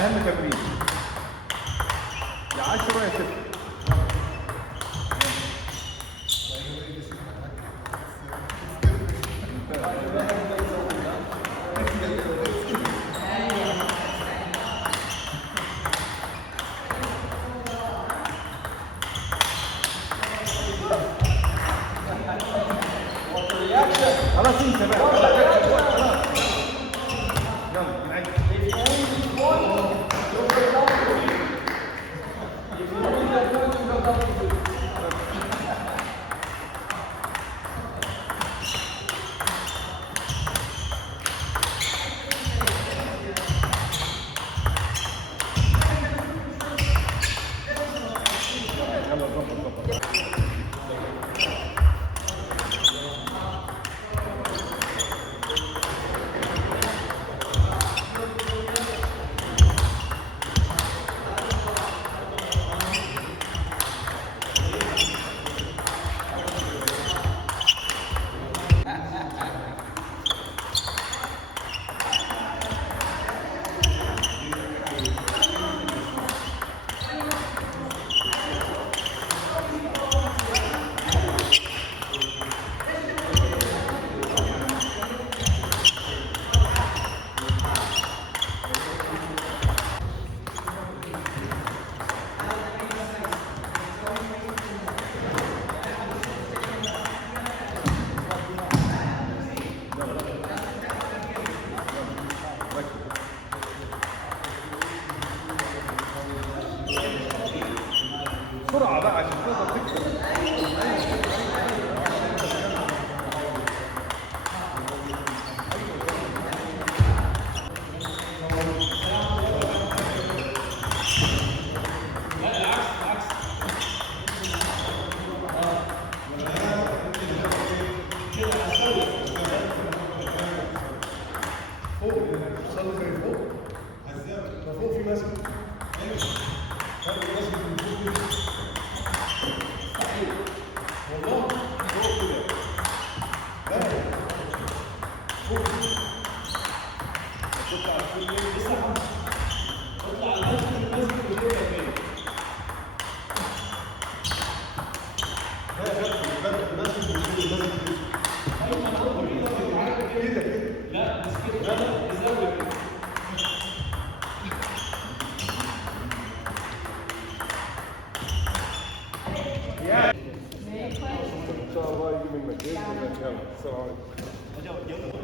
اهم تمرين. يا 10 يا 6. خلاص انت بقى خلاص. يلا نعيد. يلا ظبط. بسرعة بقى عشان تقدر تكسب. فوق في مسجد. والله فوق كده. لا فوق. تطلع فوق ليه؟ تطلع على المسجد وتبقى فين؟ لا المسجد المسجد كده كده. لا مش كده. لا ازود. ان شاء الله يجي من مكان. يلا السلام عليكم.